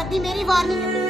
सकती, मेरी वार्निंग है।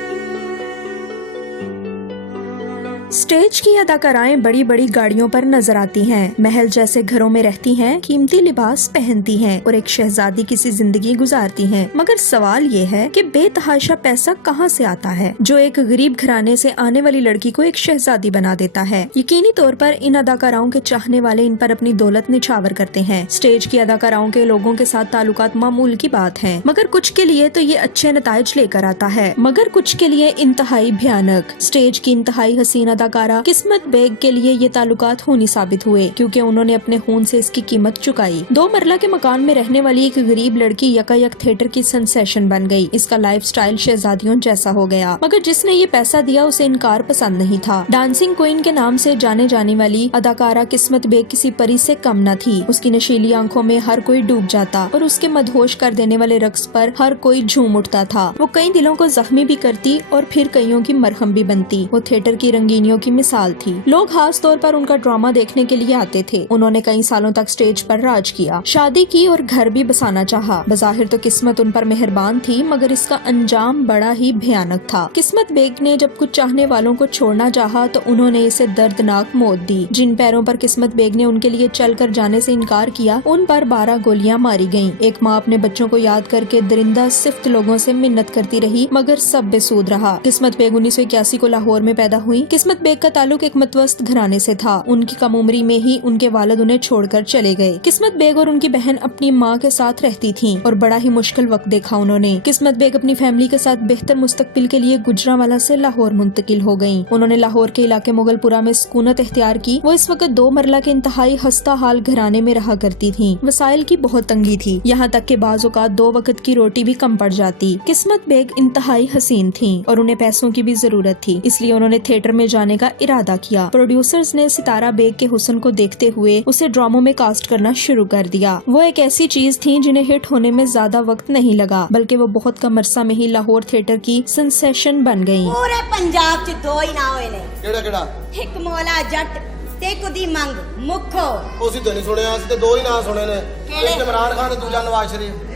स्टेज की अदाकाराएं बड़ी बड़ी गाड़ियों पर नजर आती हैं, महल जैसे घरों में रहती हैं, कीमती लिबास पहनती हैं और एक शहजादी किसी जिंदगी गुजारती हैं। मगर सवाल ये है कि बेतहाशा पैसा कहां से आता है जो एक गरीब घराने से आने वाली लड़की को एक शहजादी बना देता है। यकीनी तौर पर इन अदाकाराओं के चाहने वाले इन पर अपनी दौलत निछावर करते हैं। स्टेज की अदाकाराओं के लोगों के साथ ताल्लुकात मामूल की बात है, मगर कुछ के लिए तो ये अच्छे नताइज लेकर आता है, मगर कुछ के लिए इंतहाई भयानक। स्टेज की इंतहाई हसीन अदाकारा किस्मत बेग के लिए ये ताल्लुकात खूनी साबित हुए, क्योंकि उन्होंने अपने खून से इसकी कीमत चुकाई। 2 मरला के मकान में रहने वाली एक गरीब लड़की यकायक थिएटर की सेंसेशन बन गई। इसका लाइफस्टाइल शहजादियों जैसा हो गया, मगर जिसने ये पैसा दिया उसे इनकार पसंद नहीं था। डांसिंग क्वीन के नाम से जाने जाने वाली अदाकारा किस्मत बेग किसी परी से कम न थी। उसकी नशीली आंखों में हर कोई डूब जाता और उसके मदहोश कर देने वाले रक्स पर हर कोई झूम उठता था। वो कई दिलों को जख्मी भी करती और फिर कईयों की मरहम भी बनती। वो थिएटर की रंगीनियों की मिसाल थी। लोग खास तौर पर उनका ड्रामा देखने के लिए आते थे। उन्होंने कई सालों तक स्टेज पर राज किया, शादी की और घर भी बसाना चाहा। बज़ाहिर तो किस्मत उन पर मेहरबान थी, मगर इसका अंजाम बड़ा ही भयानक था। किस्मत बेग ने जब कुछ चाहने वालों को छोड़ना चाहा तो उन्होंने इसे दर्दनाक मौत दी। जिन पैरों पर किस्मत बेग ने उनके लिए चल कर जाने से इनकार किया, उन पर 12 गोलियां मारी गयी। एक माँ अपने बच्चों को याद करके दरिंदा सिफ्त लोगों से मिन्नत करती रही, मगर सब बेसूद रहा। किस्मत बेग 1981 को लाहौर में पैदा हुई। किस्मत बेग का ताल्लुक एक मतवस्त घराने से था। उनकी कम उम्री में ही उनके वालिद उन्हें छोड़कर चले गए। किस्मत बेग और उनकी बहन अपनी माँ के साथ रहती थीं और बड़ा ही मुश्किल वक्त देखा उन्होंने। किस्मत बेग अपनी फैमिली के साथ बेहतर मुस्तकबिल के लिए गुजरांवाला से लाहौर मुंतकिल हो गयी। उन्होंने लाहौर के इलाके मुगलपुरा में सुकूनत इख्तियार की। वो इस वक्त 2 मरला के इंतहाई हस्ता हाल घराने में रहा करती थी। वसाइल की बहुत तंगी थी, यहाँ तक के बाज़ औक़ात 2 वक्त की रोटी भी कम पड़ जाती। किस्मत बेग इंतहाई हसीन थी और उन्हें पैसों की भी जरूरत थी, इसलिए उन्होंने थिएटर में जाने का इरादा किया। प्रोड्यूसर्स ने सितारा बेग के हुस्न को देखते हुए उसे ड्रामों में कास्ट करना शुरू कर दिया। वो एक ऐसी चीज थी जिन्हें हिट होने में ज्यादा वक्त नहीं लगा, बल्कि वो बहुत कम अरसा में ही लाहौर थिएटर की सेंसेशन बन गयी। पूरे पंजाब च 2 ही ना होए ने। केड़ा एक मौला जट ते कुदी मंग मुखो। उसी तो नहीं सुने, असि तो 2 ही ना सुने ने, एक इमरान खान और दूजा नवाज शरीफ।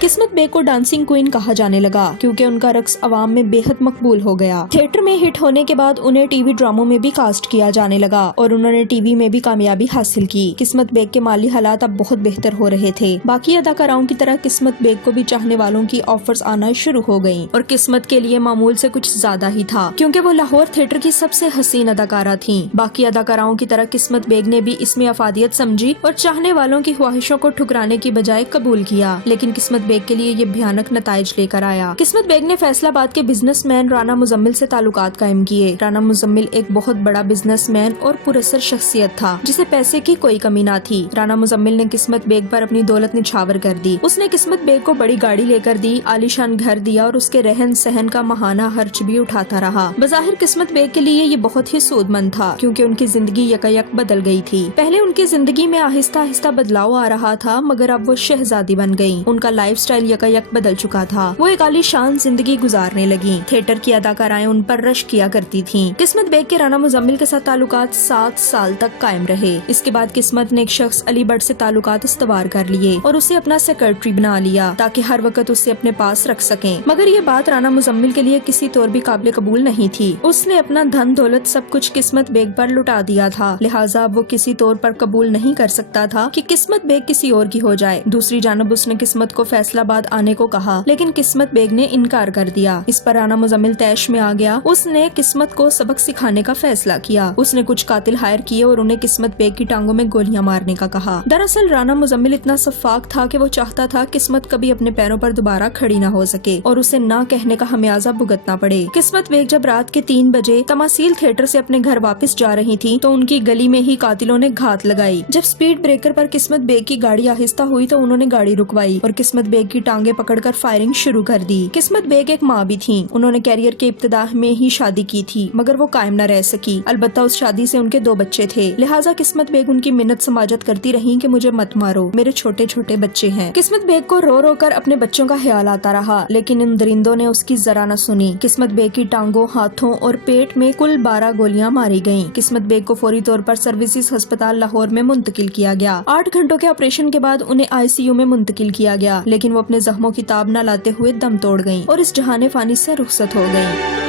किस्मत बेग को डांसिंग क्वीन कहा जाने लगा, क्योंकि उनका रक्स अवाम में बेहद मकबूल हो गया। थिएटर में हिट होने के बाद उन्हें टीवी ड्रामों में भी कास्ट किया जाने लगा और उन्होंने टीवी में भी कामयाबी हासिल की। किस्मत बेग के माली हालात अब बहुत बेहतर हो रहे थे। बाकी अदाकाराओं की तरह किस्मत बेग को भी चाहने वालों की ऑफर्स आना शुरू हो गयी और किस्मत के लिए मामूल से कुछ ज्यादा ही था, क्योंकि वो लाहौर थिएटर की सबसे हसीन अदाकारा थी। बाकी अदाकाराओं की तरह किस्मत बेग ने भी इसमें अफादियत समझी और चाहने वालों की ख्वाहिशों को ठुकराने की बजाय कबूल किया, लेकिन किस्मत बेग के लिए ये भयानक नताइज लेकर आया। किस्मत बेग ने फैसलाबाद के बिजनेसमैन राना मुजम्मिल से ताल्लुकात कायम किए। राना मुजम्मिल एक बहुत बड़ा बिजनेसमैन और पुरअसर शख्सियत था, जिसे पैसे की कोई कमी ना थी। राना मुजम्मिल ने किस्मत बेग पर अपनी दौलत निछावर कर दी। उसने किस्मत बेग को बड़ी गाड़ी लेकर दी, आलीशान घर दिया और उसके रहन सहन का महाना खर्च भी उठाता रहा। बज़ाहिर किस्मत बेग के लिए ये बहुत ही सूदमंद था, क्योंकि उनकी जिंदगी यकायक बदल गई थी। पहले उनकी जिंदगी में आहिस्ता आहिस्ता बदलाव आ रहा था, मगर अब वो शहजादी बन गयी। उनका लाइफस्टाइल यकायक बदल चुका था। वो एक आलीशान जिंदगी गुजारने लगी। थिएटर की अदाकाराएं उन पर रश किया करती थीं। किस्मत बेग के राना मुजम्मिल के साथ ताल्लुकात 7 साल तक कायम रहे। इसके बाद किस्मत ने एक शख्स अली भट्ट से ताल्लुकात इस्तवार कर लिए और उसे अपना सेक्रेटरी बना लिया, ताकि हर वक्त उसे अपने पास रख सकें। मगर ये बात राना मुजम्मिल के लिए किसी तौर भी काबिल कबूल नहीं थी। उसने अपना धन दौलत सब कुछ किस्मत बेग पर लुटा दिया था, लिहाजा वो किसी तौर पर कबूल नहीं कर सकता था कि किस्मत बेग किसी और की हो जाए। दूसरी जानब उसने किस्मत को फैसलाबाद आने को कहा, लेकिन किस्मत बेग ने इनकार कर दिया। इस पर राना मुजम्मिल तैश में आ गया। उसने किस्मत को सबक सिखाने का फैसला किया। उसने कुछ कातिल हायर किए और उन्हें किस्मत बेग की टांगों में गोलियां मारने का कहा। दरअसल राना मुजम्मिल इतना सफाक था कि वो चाहता था किस्मत कभी अपने पैरों पर दोबारा खड़ी न हो सके और उसे ना कहने का हमियाजा भुगतना पड़े। किस्मत बेग जब रात के 3 बजे तमासील थिएटर से अपने घर वापस जा रही थी तो उनकी गली में ही कातिलों ने घात लगाई। जब स्पीड ब्रेकर पर किस्मत बेग की गाड़ी आहिस्ता हुई तो उन्होंने गाड़ी रुकवाई और किस्मत बेग की टांगे पकड़कर फायरिंग शुरू कर दी। किस्मत बेग एक माँ भी थी। उन्होंने कैरियर के इब्तिदा में ही शादी की थी, मगर वो कायम न रह सकी। अलबत्ता उस शादी से उनके 2 बच्चे थे, लिहाजा किस्मत बेग उनकी मिन्नत समाजत करती रही कि मुझे मत मारो, मेरे छोटे छोटे बच्चे हैं। किस्मत बेग को रो रो कर अपने बच्चों का ख्याल आता रहा, लेकिन इन दरिंदों ने उसकी जरा न सुनी। किस्मत बेग की टांगों, हाथों और पेट में कुल 12 गोलियां मारी गयी। किस्मत बेग को फौरी तौर पर सर्विसेज अस्पताल लाहौर में मुंतकिल किया गया। 8 घंटों के ऑपरेशन के बाद उन्हें ICU में मुंतकिल किया गया, लेकिन लेकिन वो अपने जख्मों की ताब न लाते हुए दम तोड़ गईं और इस जहाने फानी से रुखसत हो गईं।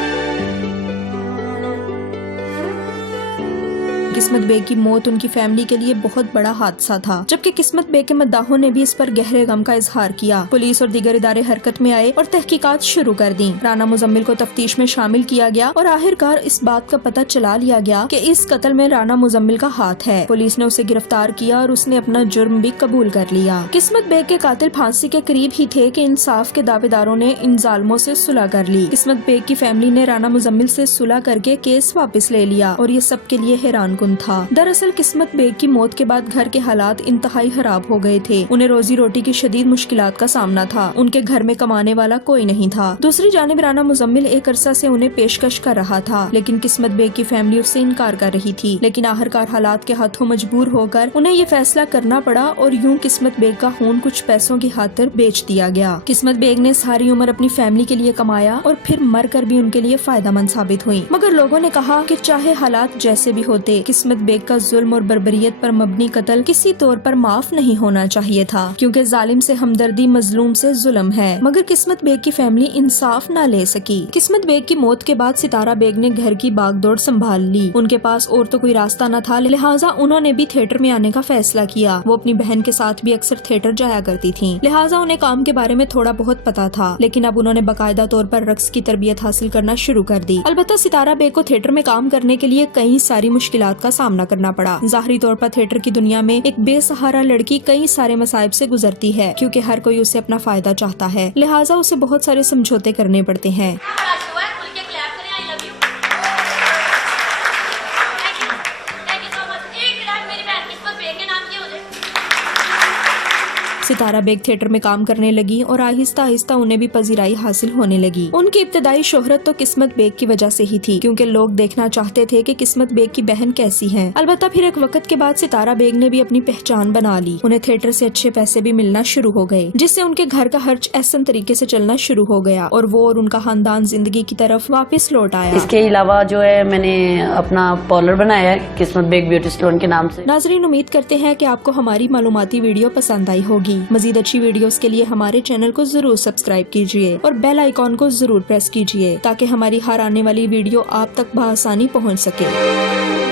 किस्मत बेग की मौत उनकी फैमिली के लिए बहुत बड़ा हादसा था, जबकि किस्मत बेग के मद्दाहों ने भी इस पर गहरे गम का इजहार किया। पुलिस और दीगर इदारे हरकत में आए और तहकीकात शुरू कर दी। राना मुजम्मिल को तफ्तीश में शामिल किया गया और आखिरकार इस बात का पता चला लिया गया कि इस कत्ल में राना मुजम्मिल का हाथ है। पुलिस ने उसे गिरफ्तार किया और उसने अपना जुर्म भी कबूल कर लिया। किस्मत बेग के कातिल फांसी के करीब ही थे कि इंसाफ के दावेदारों ने इन जालिमों से सुलह कर ली। किस्मत बेग की फैमिली ने राना मुजम्मिल से सुलह करके केस वापस ले लिया और ये सबके लिए हैरान था। दरअसल किस्मत बेग की मौत के बाद घर के हालात इंतहाई खराब हो गए थे। उन्हें रोजी रोटी की शदीद मुश्किलात का सामना था। उनके घर में कमाने वाला कोई नहीं था। दूसरी जानिब राना मुजम्मिल एक अरसा से उन्हें पेशकश कर रहा था, लेकिन किस्मत बेग की फैमिली उससे इनकार कर रही थी। लेकिन आखिरकार हालात के हाथों मजबूर होकर उन्हें ये फैसला करना पड़ा और यूं किस्मत बेग का खून कुछ पैसों की खातिर बेच दिया गया। किस्मत बेग ने सारी उम्र अपनी फैमिली के लिए कमाया और फिर मर कर भी उनके लिए फायदेमंद साबित हुई। मगर लोगों ने कहा कि चाहे हालात जैसे भी होते, किस्मत बेग का जुल्म और बर्बरियत पर मबनी कत्ल किसी तौर पर माफ नहीं होना चाहिए था, क्योंकि जालिम से हमदर्दी मजलूम से जुल्म है। मगर किस्मत बेग की फैमिली इंसाफ न ले सकी। किस्मत बेग की मौत के बाद सितारा बेग ने घर की बागडोर संभाल ली। उनके पास और तो कोई रास्ता न था, लिहाजा उन्होंने भी थिएटर में आने का फैसला किया। वो अपनी बहन के साथ भी अक्सर थिएटर जाया करती थीं, लिहाजा उन्हें काम के बारे में थोड़ा बहुत पता था। लेकिन अब उन्होंने बाकायदा तौर पर रक्स की तरबियत हासिल करना शुरू कर दी। अलबत्ता सितारा बेग को थिएटर में काम करने के लिए कई सारी मुश्किलात का सामना करना पड़ा। ज़ाहिरी तौर पर थिएटर की दुनिया में एक बेसहारा लड़की कई सारे मसाइब से गुजरती है, क्योंकि हर कोई उससे अपना फायदा चाहता है, लिहाजा उसे बहुत सारे समझौते करने पड़ते हैं। सितारा बेग थिएटर में काम करने लगी और आहिस्ता आहिस्ता उन्हें भी पजीराई हासिल होने लगी। उनकी इब्तदाई शोहरत तो किस्मत बेग की वजह से ही थी, क्योंकि लोग देखना चाहते थे कि किस्मत बेग की बहन कैसी है। अलबत्ता फिर एक वक्त के बाद सितारा बेग ने भी अपनी पहचान बना ली। उन्हें थिएटर से अच्छे पैसे भी मिलना शुरू हो गए, जिससे उनके घर का खर्च ऐसा तरीके से चलना शुरू हो गया और वो और उनका खानदान जिंदगी की तरफ वापस लौट आया। इसके अलावा जो है मैंने अपना पार्लर बनाया है किस्मत बेग ब्यूटी सैलून के नाम से। नाजरीन, उम्मीद करते हैं कि आपको हमारी मालूमाती वीडियो पसंद आई होगी। मजीद अच्छी वीडियोस के लिए हमारे चैनल को जरूर सब्सक्राइब कीजिए और बेल आइकॉन को जरूर प्रेस कीजिए, ताकि हमारी हर आने वाली वीडियो आप तक बआसानी पहुंच सके।